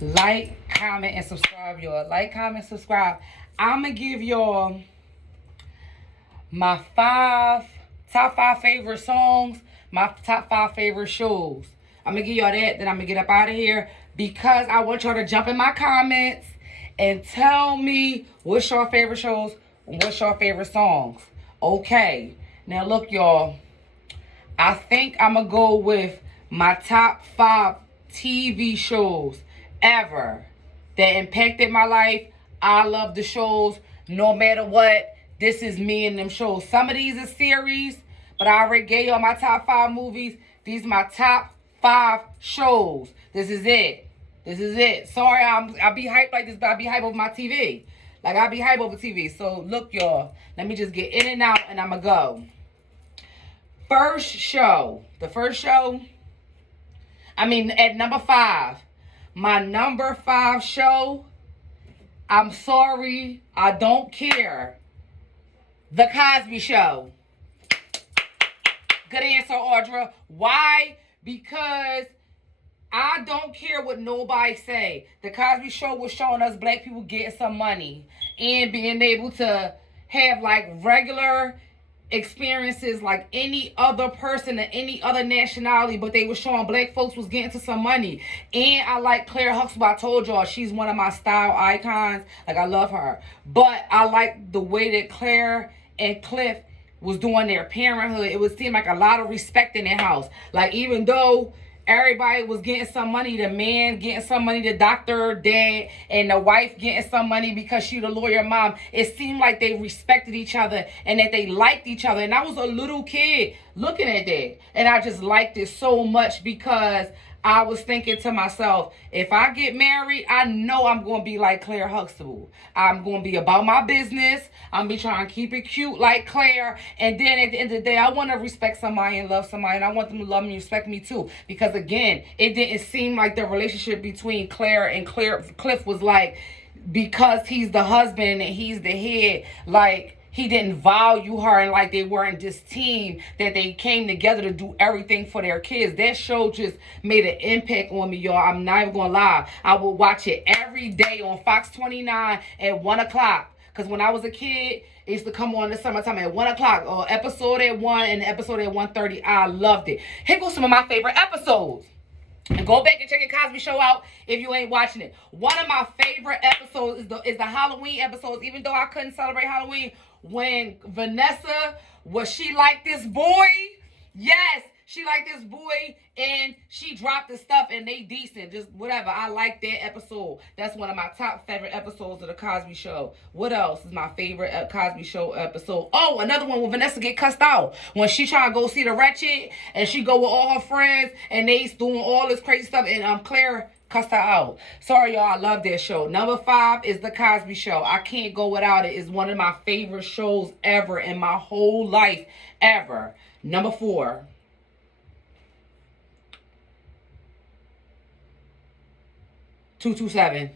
Like, comment, and subscribe, y'all. Like, comment, subscribe. I'm going to give y'all my top five favorite songs, my top five favorite shows. I'm going to give y'all that, then I'm going to get up out of here because I want y'all to jump in my comments and tell me what's your favorite shows and what's your favorite songs. Okay. Now, look, y'all. I think I'm going to go with my top five TV shows ever that impacted my life. I love the shows no matter what. This is me and them shows. Some of these are series, but I already gave y'all my top five movies. These are my top five shows. This is it. This is it. Sorry, I'll be hyped like this, but I'll be hyped over my TV. Like, I'll be hyped over TV. So, look, y'all. Let me just get in and out, and I'm going to go. The first show, at number five. My number five show, I'm sorry, I don't care. The Cosby Show. Good answer, Audra. Why? Because I don't care what nobody say. The Cosby Show was showing us black people getting some money and being able to have like regular experiences like any other person and any other nationality, but they were showing black folks was getting to some money. And I like Claire Huxtable. I told y'all she's one of my style icons. Like, I love her. But I like the way that Claire and Cliff was doing their parenthood. It would seem like a lot of respect in their house. Like, even though everybody was getting some money, the man getting some money, the doctor, dad, and the wife getting some money because she the lawyer mom. It seemed like they respected each other and that they liked each other. And I was a little kid looking at that. And I just liked it so much because I was thinking to myself, if I get married, I know I'm going to be like Claire Huxtable. I'm going to be about my business. I'm going to be trying to keep it cute like Claire. And then at the end of the day, I want to respect somebody and love somebody. And I want them to love me and respect me too. Because again, it didn't seem like the relationship between Claire and Cliff was like, because he's the husband and he's the head, like, he didn't value her, and like they weren't this team that they came together to do everything for their kids. That show just made an impact on me, y'all. I'm not even gonna lie. I would watch it every day on Fox 29 at 1 o'clock. Because when I was a kid, it used to come on in the summertime at 1 o'clock. Or episode at 1 and episode at 1:30. I loved it. Here goes some of my favorite episodes. And go back and check the Cosby Show out if you ain't watching it. One of my favorite episodes is the Halloween episodes. Even though I couldn't celebrate Halloween, when Vanessa, was she like this boy? Yes, she liked this boy and she dropped the stuff and they decent. Just whatever. I like that episode. That's one of my top favorite episodes of the Cosby Show. What else is my favorite Cosby Show episode? Oh, another one when Vanessa get cussed out. When she trying to go see the Wretched and she go with all her friends and they doing all this crazy stuff and Claire cussed her out. Sorry, y'all. I love that show. Number five is The Cosby Show. I can't go without it. It's one of my favorite shows ever in my whole life ever. Number four. 227.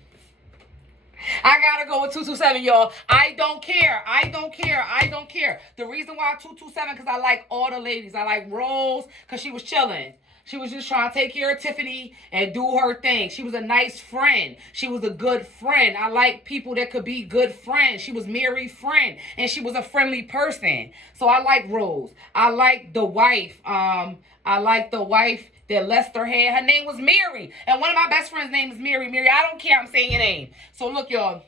I gotta go with 227, y'all. I don't care. I don't care. I don't care. The reason why 227, because I like all the ladies. I like Rose, because she was chilling. She was just trying to take care of Tiffany and do her thing. She was a nice friend. She was a good friend. I like people that could be good friends. She was Mary's friend, and she was a friendly person. So I like Rose. I like the wife. I like the wife that Lester had. Her name was Mary. And one of my best friends' name is Mary. Mary, I don't care. I'm saying your name. So look, y'all.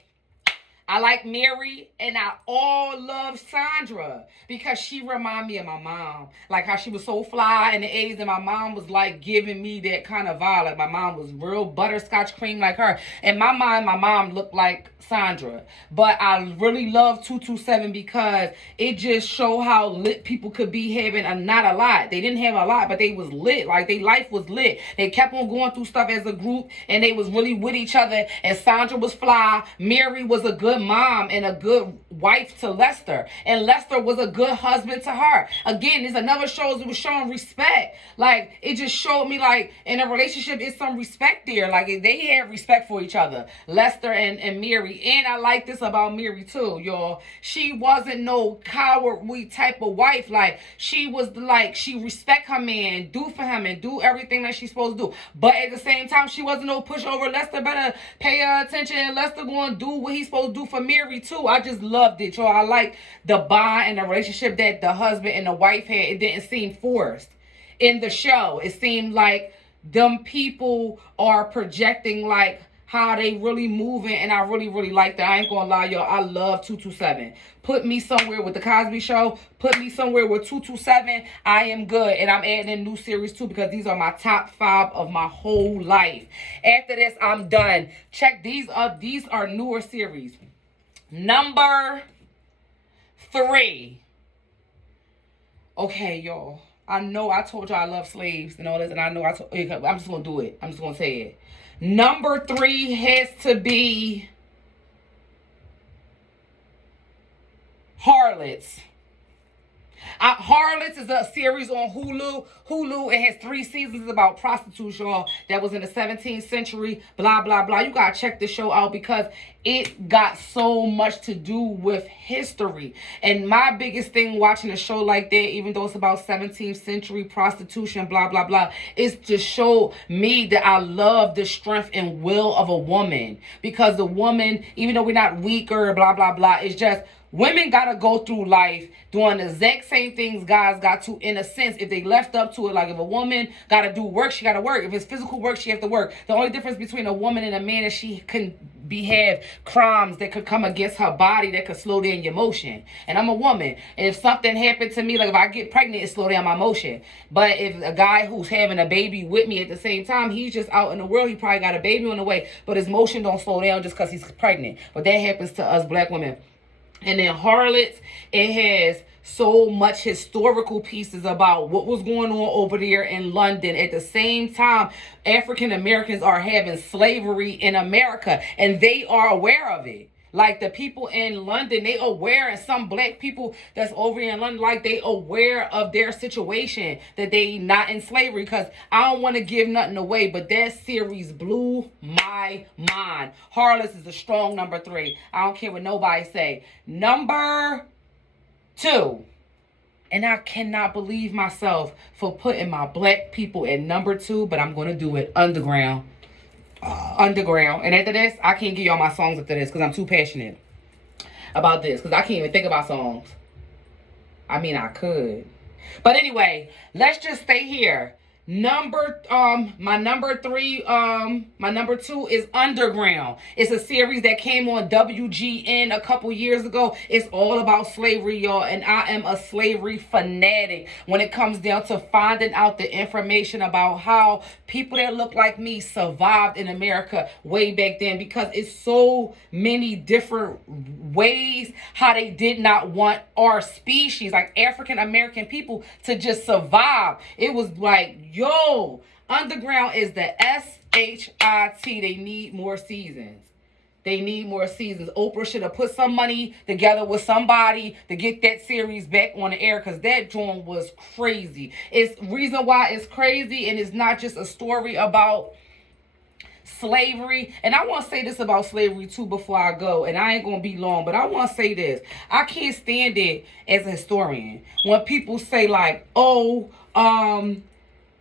I like Mary, and I all love Sandra because she remind me of my mom. Like how she was so fly in the 80s, and my mom was like giving me that kind of vibe. Like my mom was real butterscotch cream like her. In my mind, my mom looked like Sandra. But I really love 227 because it just show how lit people could be having not a lot. They didn't have a lot, but they was lit. Like their life was lit. They kept on going through stuff as a group, and they was really with each other. And Sandra was fly. Mary was a good mom and a good wife to Lester, and Lester was a good husband to her. Again, there's another shows that was showing respect. Like, it just showed me, like, in a relationship, it's some respect there. Like, they had respect for each other, Lester and Mary. And I like this about Mary too, y'all. She wasn't no cowardly type of wife. Like, she was like, she respect her man, do for him, and do everything that she's supposed to do. But at the same time, she wasn't no pushover. Lester better pay her attention, and Lester gonna do what he's supposed to do for Mary too. I just loved it, y'all. I like the bond and the relationship that the husband and the wife had. It didn't seem forced in the show. It seemed like them people are projecting like how they really moving, and I really, really like that. I ain't gonna lie, y'all. I love 227. Put me somewhere with the Cosby Show. Put me somewhere with 227. I am good, and I'm adding in new series too, because these are my top 5 of my whole life. After this, I'm done. Check these up. These are newer series. Number 3. Okay, y'all. I know I told y'all I love slaves and all this, and I know I'm just gonna do it. I'm just gonna say it. Number 3 has to be Harlots. Harlots is a series on Hulu. It has 3 seasons about prostitution, y'all. That was in the 17th century. Blah, blah, blah. You got to check this show out because it got so much to do with history. And my biggest thing watching a show like that, even though it's about 17th century prostitution, blah, blah, blah, is to show me that I love the strength and will of a woman. Because the woman, even though we're not weaker, blah, blah, blah, it's just women got to go through life doing the exact same things guys got to, in a sense, if they left up to it. Like, if a woman got to do work, she got to work. If it's physical work, she have to work. The only difference between a woman and a man is she can have crimes that could come against her body that could slow down your motion. And I'm a woman. And if something happened to me, like if I get pregnant, it slow down my motion. But if a guy who's having a baby with me at the same time, he's just out in the world, he probably got a baby on the way, but his motion don't slow down just because he's pregnant. But that happens to us black women. And then Harlots, it has so much historical pieces about what was going on over there in London. At the same time, African Americans are having slavery in America, and they are aware of it. Like, the people in London, they aware, and some black people that's over here in London, like, they aware of their situation, that they not in slavery. Because I don't want to give nothing away, but that series blew my mind. Harlots is a strong number 3. I don't care what nobody say. Number 2. And I cannot believe myself for putting my black people at number 2, but I'm going to do it. Underground. And after this, I can't give y'all my songs after this because I'm too passionate about this, because I can't even think about songs. I mean, I could, but anyway, let's just stay here. My number 2 is Underground. It's a series that came on WGN a couple years ago. It's all about slavery, y'all, and I am a slavery fanatic when it comes down to finding out the information about how people that look like me survived in America way back then, because it's so many different ways how they did not want our species, like African American people, to just survive. It was like, yo, Underground is the SHIT. They need more seasons. Oprah should have put some money together with somebody to get that series back on the air, because that joint was crazy. It's reason why it's crazy, and it's not just a story about slavery. And I want to say this about slavery too before I go, and I ain't gonna be long, but I want to say this. I can't stand it as a historian when people say like,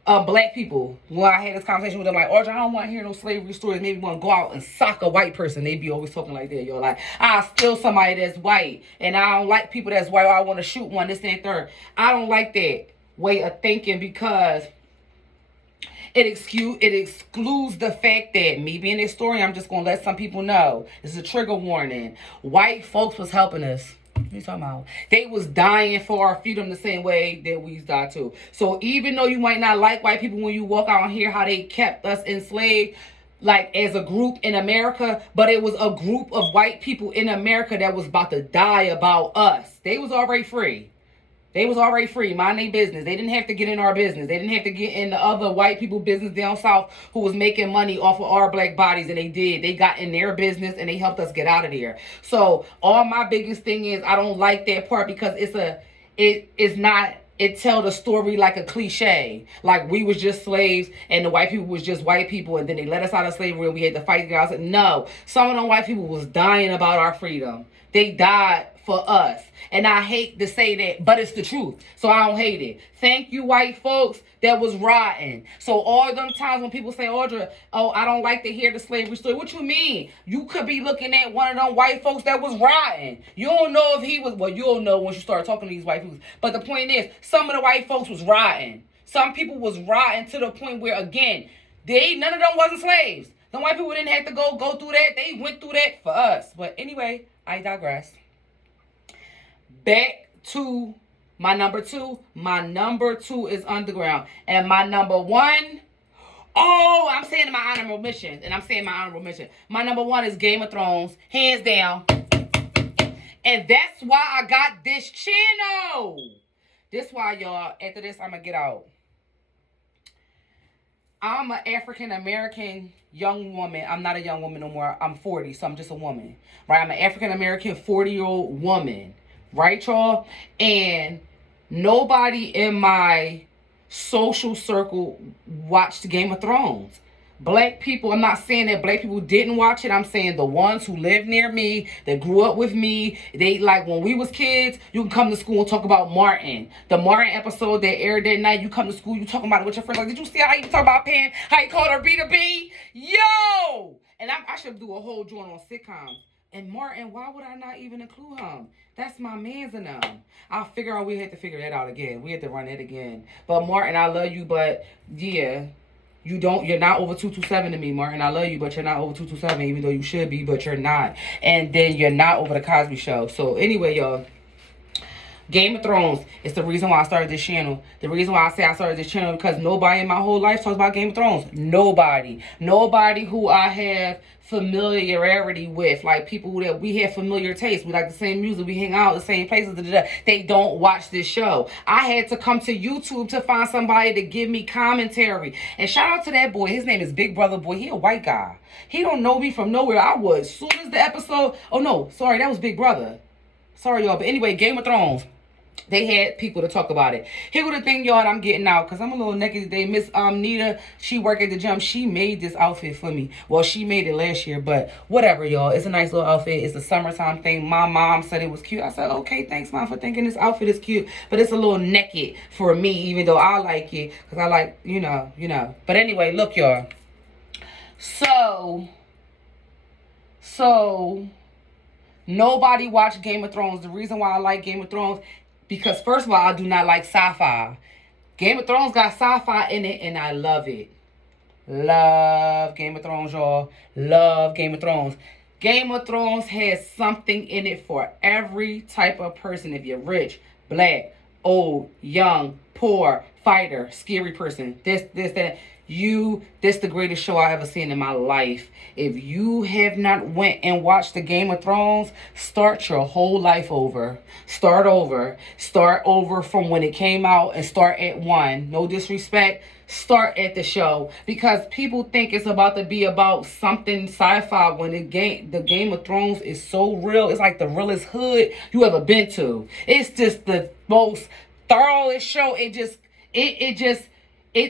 black people, when I had this conversation with them, like, Audrey, I don't want to hear no slavery stories. Maybe want to go out and sock a white person. They be always talking like that, yo. Like, I steal somebody that's white, and I don't like people that's white, or I want to shoot one, this and third. I don't like that way of thinking, because it excludes the fact that me being a historian, I'm just going to let some people know. This is a trigger warning. White folks was helping us. What are you talking about? They was dying for our freedom the same way that we died too. So even though you might not like white people, when you walk out and hear how they kept us enslaved, like as a group in America, but it was a group of white people in America that was about to die about us. They was already free. They was already free, mind their business. They didn't have to get in our business. They didn't have to get in the other white people business down south who was making money off of our black bodies, and they did. They got in their business and they helped us get out of there. So all my biggest thing is I don't like that part because it is not, it tell the story like a cliche. Like we was just slaves and the white people was just white people and then they let us out of slavery and we had to fight guys. No, some of them white people was dying about our freedom. They died for us. And I hate to say that, but it's the truth. So I don't hate it. Thank you, white folks that was riding. So all them times when people say, Audra, oh, I don't like to hear the slavery story. What you mean? You could be looking at one of them white folks that was riding. You don't know if he was, well, you'll know once you start talking to these white folks. But the point is, some of the white folks was riding. Some people was riding to the point where, again, none of them wasn't slaves. The white people didn't have to go through that. They went through that for us. But anyway, I digress. Back to my number two. My number two is Underground. And my number one, oh, I'm saying my honorable mention. And I'm saying my honorable mention. My number one is Game of Thrones. Hands down. And that's why I got this channel. This why, y'all, after this, I'm going to get out. I'm an African-American young woman. I'm not a young woman no more. I'm 40, so I'm just a woman. Right? I'm an African-American 40-year-old woman. Right, y'all? And nobody in my social circle watched Game of Thrones. Black people, I'm not saying that black people didn't watch it. I'm saying the ones who lived near me, that grew up with me, they, like, when we was kids, you can come to school and talk about Martin. The Martin episode that aired that night, you come to school, you talking about it with your friends. Like, did you see how you talk about Pam? How you called her B to B? Yo! And I should do a whole joint on sitcoms. And Martin, why would I not even include him? That's my man's and them. I'll figure out, we had to figure that out again. We had to run it again. But Martin, I love you, but yeah, you're not over 227 to me, Martin. I love you, but you're not over 227, even though you should be, but you're not. And then you're not over the Cosby Show. So anyway, y'all, Game of Thrones is the reason why I started this channel. The reason why I say I started this channel because nobody in my whole life talks about Game of Thrones. Nobody. Nobody who I have familiarity with. Like people that we have familiar tastes. We like the same music. We hang out the same places. They don't watch this show. I had to come to YouTube to find somebody to give me commentary. And shout out to that boy. His name is Big Brother Boy. He a white guy. He don't know me from nowhere. I was. As soon as the episode... Oh, no. Sorry. That was Big Brother. Sorry, y'all. But anyway, Game of Thrones. They had people to talk about it. Here go the thing, y'all, I'm getting out because I'm a little naked today. Miss Nita, she work at the gym. She made this outfit for me. Well, she made it last year, but whatever, y'all. It's a nice little outfit. It's a summertime thing. My mom said it was cute. I said, okay, thanks, Mom, for thinking this outfit is cute. But it's a little naked for me, even though I like it because I like, you know. But anyway, look, y'all. So, nobody watched Game of Thrones. The reason why I like Game of Thrones, because first of all, I do not like sci-fi. Game of Thrones got sci-fi in it, and I love it. Love Game of Thrones, y'all. Love Game of Thrones. Game of Thrones has something in it for every type of person. If you're rich, black, old, young, poor, fighter, scary person, this, that. This the greatest show I ever seen in my life. If you have not went and watched the Game of Thrones, start your whole life over. Start over. Start over from when it came out and start at 1. No disrespect. Start at the show. Because people think it's about to be about something sci-fi when the Game of Thrones is so real. It's like the realest hood you ever been to. It's just the most thoroughest show. It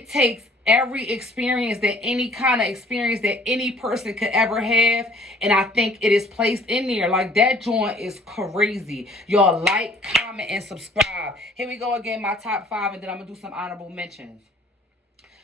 takes every experience that any kind of experience that any person could ever have, and I think it is placed in there. Like, that joint is crazy. Y'all like, comment, and subscribe. Here we go again, my top 5, and then I'm gonna do some honorable mentions.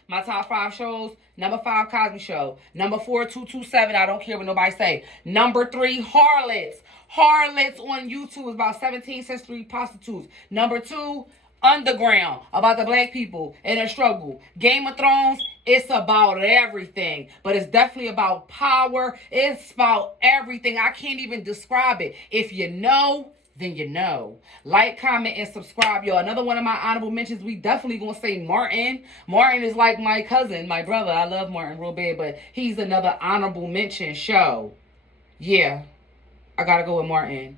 My top 5 shows: number 5, Cosby Show. Number 4, 227. I don't care what nobody say. Number 3, Harlots. Harlots on YouTube is about 17th century prostitutes. Number 2, Underground, about the black people and their struggle. Game of Thrones, it's about everything, but it's definitely about power. It's about everything. I can't even describe it. If you know, then you know. Like, comment, and subscribe, y'all. Another one of my honorable mentions, we definitely gonna say Martin. Martin is like my cousin, my brother. I love Martin real bad, but he's another honorable mention show. Yeah, I gotta go with Martin.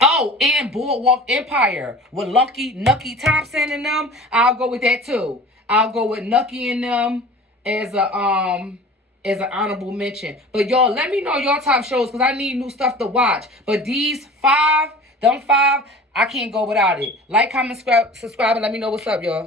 Oh, and Boardwalk Empire with Nucky Thompson and them. I'll go with that too. I'll go with Nucky and them as an honorable mention. But y'all, let me know your top shows because I need new stuff to watch. But these five, I can't go without it. Like, comment, subscribe, and let me know what's up, y'all.